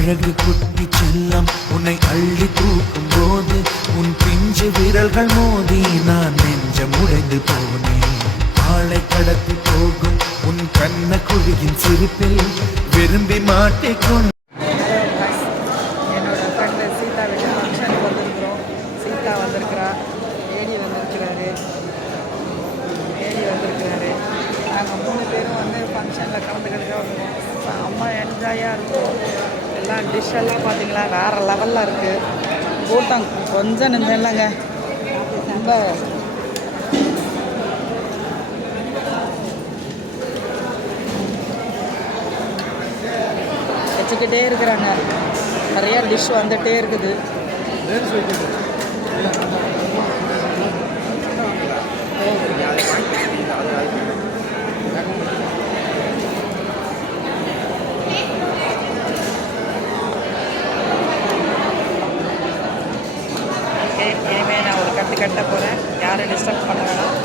அழகு குட்டி செல்லம் உன்னை அள்ளி தூக்கும் போது உன் பிஞ்சு விரல்கள் மோதி நான் நெஞ்சம் உடைந்து போனேன். ஆளை கடத்தி போகும் உன் கண்ண குழியின் சிரிப்பில் விரும்பி மாட்டிக்கொண்டு என்னோட ஃப்ரெண்டு சீதா வீட்டு ஃபங்க்ஷனுக்கு வந்திருக்கிறோம். சீதா வந்திருக்கிறா, ஏடி வந்திருக்கிறாரு. நாங்கள் 3 பேரும் வந்து ஃபங்க்ஷனில் கலந்துக்கிட்டு வருவோம். அம்மா என்ஜாயாக இருக்கும். எல்லாம் டிஷ்ஷெல்லாம் பார்த்தீங்களா வேறு லெவலில் இருக்குது. கூட்டம் கொஞ்சம் நின்று இல்லைங்க, ரொம்ப வச்சுக்கிட்டே இருக்கிறாங்க. நிறைய டிஷ் வந்துகிட்டே இருக்குது. இனிமேல் நான் ஒரு கட்டு கட்ட போகிறேன். யாரும் டிஸ்டர்ப் பண்ண வேணாம்.